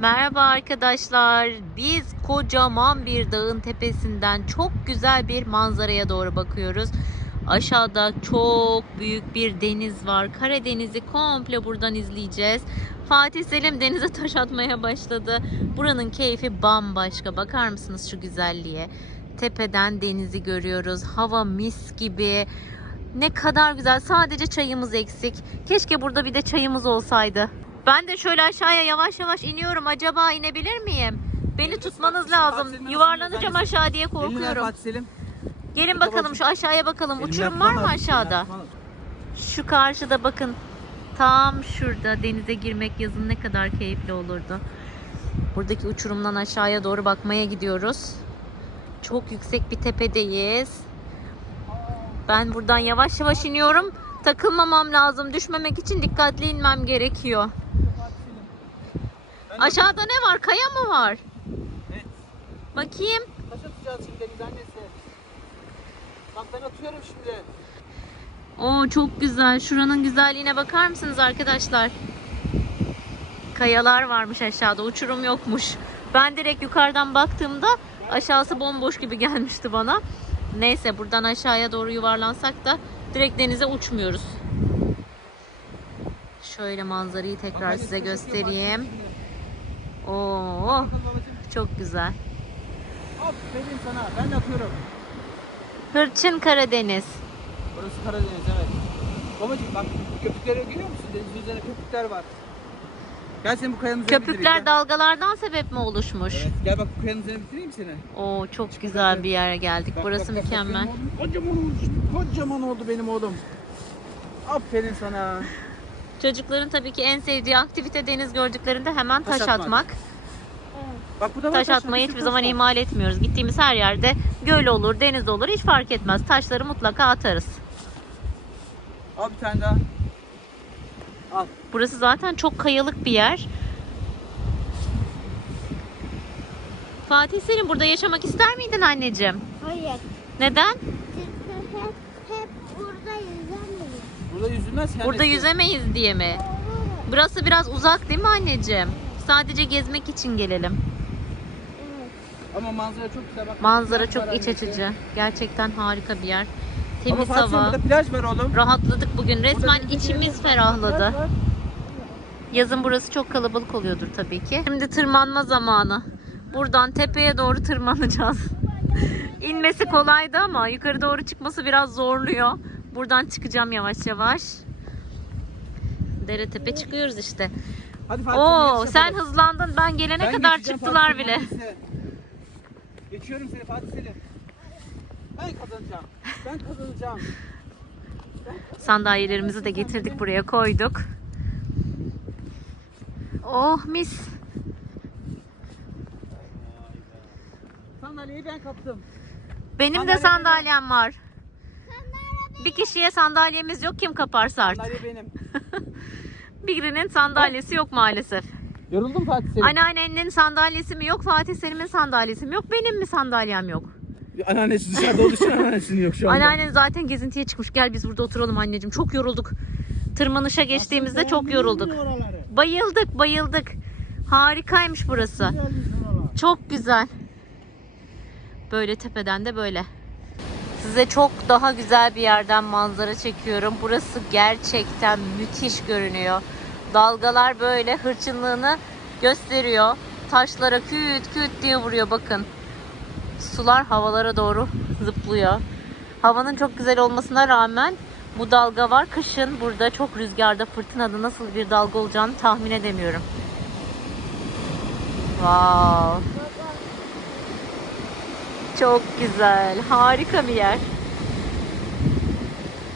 Merhaba arkadaşlar. Biz kocaman bir dağın tepesinden çok güzel bir manzaraya doğru bakıyoruz. Aşağıda çok büyük bir deniz var. Karadeniz'i komple buradan izleyeceğiz. Fatih Selim denize taş atmaya başladı. Buranın keyfi bambaşka. Bakar mısınız şu güzelliğe? Tepeden denizi görüyoruz. Hava mis gibi. Ne kadar güzel. Sadece çayımız eksik. Keşke burada bir de çayımız olsaydı. Ben de şöyle aşağıya yavaş yavaş iniyorum. Acaba inebilir miyim? Beni tutmanız lazım. Yuvarlanacağım aşağı diye korkuyorum. Gelin bakalım şu aşağıya bakalım. Uçurum var mı aşağıda? Şu karşıda bakın. Tam şurada denize girmek yazın ne kadar keyifli olurdu. Buradaki uçurumdan aşağıya doğru bakmaya gidiyoruz. Çok yüksek bir tepedeyiz. Ben buradan yavaş yavaş iniyorum. Takılmamam lazım. Düşmemek için dikkatli inmem gerekiyor. Aşağıda ne var? Kaya mı var? Evet. Bakayım. Taş atacağız şimdi deniz annesi. Bak ben atıyorum şimdi. Oo çok güzel. Şuranın güzelliğine bakar mısınız arkadaşlar? Kayalar varmış aşağıda. Uçurum yokmuş. Ben direkt yukarıdan baktığımda aşağısı bomboş gibi gelmişti bana. Neyse buradan aşağıya doğru yuvarlansak da direkt denize uçmuyoruz. Şöyle manzarayı tekrar size göstereyim. Oo çok güzel. Aferin sana. Ben de atıyorum. Hırçın Karadeniz. Burası Karadeniz evet. Babacığım bak köpükleri görüyor musun? Denizin üzerinde köpükler var. Gel seni bu kayanın üzerine bitireyim, Köpükler gel. dalgalardan sebep mi oluşmuş? Evet gel bak bu kayanın üzerine bitireyim seni. Oo çok güzel bir yere geldik. Bak, Burası bak, bak, bak, mükemmel. benim oğlum Kocaman olmuş. Kocaman oldu benim oğlum. Aferin sana. Çocukların tabii ki en sevdiği aktivite deniz gördüklerinde hemen taş, Taş atmak. atmak. Bak bu da var Taş taşlar, atmayı bir hiçbir zaman taş var. ihmal etmiyoruz. Gittiğimiz her yerde göl olur, deniz olur hiç fark etmez. Taşları mutlaka atarız. Al bir tane daha. Al. Burası zaten çok kayalık bir yer. Fatih Selim burada yaşamak ister miydin anneciğim? Hayır. Neden? Çünkü hep, hep burada yüzemeyiz. Burada yüzülmez ki Burada yüzemeyiz diye mi? Burası biraz uzak değil mi anneciğim? Sadece gezmek için gelelim. Ama manzara çok güzel bak. Manzara çok iç açıcı. Gerçekten harika bir yer. Ama Temiz Selim, hava. burada plaj var oğlum. Rahatladık bugün. Resmen içimiz ferahladı. Yazın burası çok kalabalık oluyordur tabii ki. Şimdi tırmanma zamanı. Buradan tepeye doğru tırmanacağız. İnmesi kolaydı ama yukarı doğru çıkması biraz zorluyor. Buradan çıkacağım yavaş yavaş. Dere tepe çıkıyoruz işte. Hadi Fatih Selim, Oo sen yapalım. hızlandın. Ben gelene Ben kadar çıktılar Fatih bile. Hangisi? Geçiyorum seni Fatih Selim. Ben kazanacağım. Ben kazanacağım. Sandalyelerimizi de getirdik buraya koyduk. Oh mis. Sandalyeyi ben kaptım. Benim de Sandalye sandalyem var. Bir kişiye sandalyemiz yok kim kaparsa artık. Sandalye benim. Birinin sandalyesi yok maalesef. Yoruldum Fatih Selim. Anneannenin sandalyesi mi yok, Fatih Selim'in sandalyesi mi yok, benim mi sandalyem yok? Anneannesi dışarıda olduğu için anneannesinin yok şu anda. Anneannen zaten gezintiye çıkmış. Gel biz burada oturalım anneciğim. Çok yorulduk. Tırmanışa geçtiğimizde çok yorulduk. Bayıldık, bayıldık. Harikaymış burası. Çok güzel. Böyle tepeden de böyle. Size çok daha güzel bir yerden manzara çekiyorum. Burası gerçekten müthiş görünüyor. Dalgalar böyle hırçınlığını gösteriyor. Taşlara küt küt diye vuruyor bakın. Sular havalara doğru zıplıyor. Havanın çok güzel olmasına rağmen bu dalga var. Kışın burada çok rüzgarda fırtınada nasıl bir dalga olacağını tahmin edemiyorum. Wow. Çok güzel. Harika bir yer.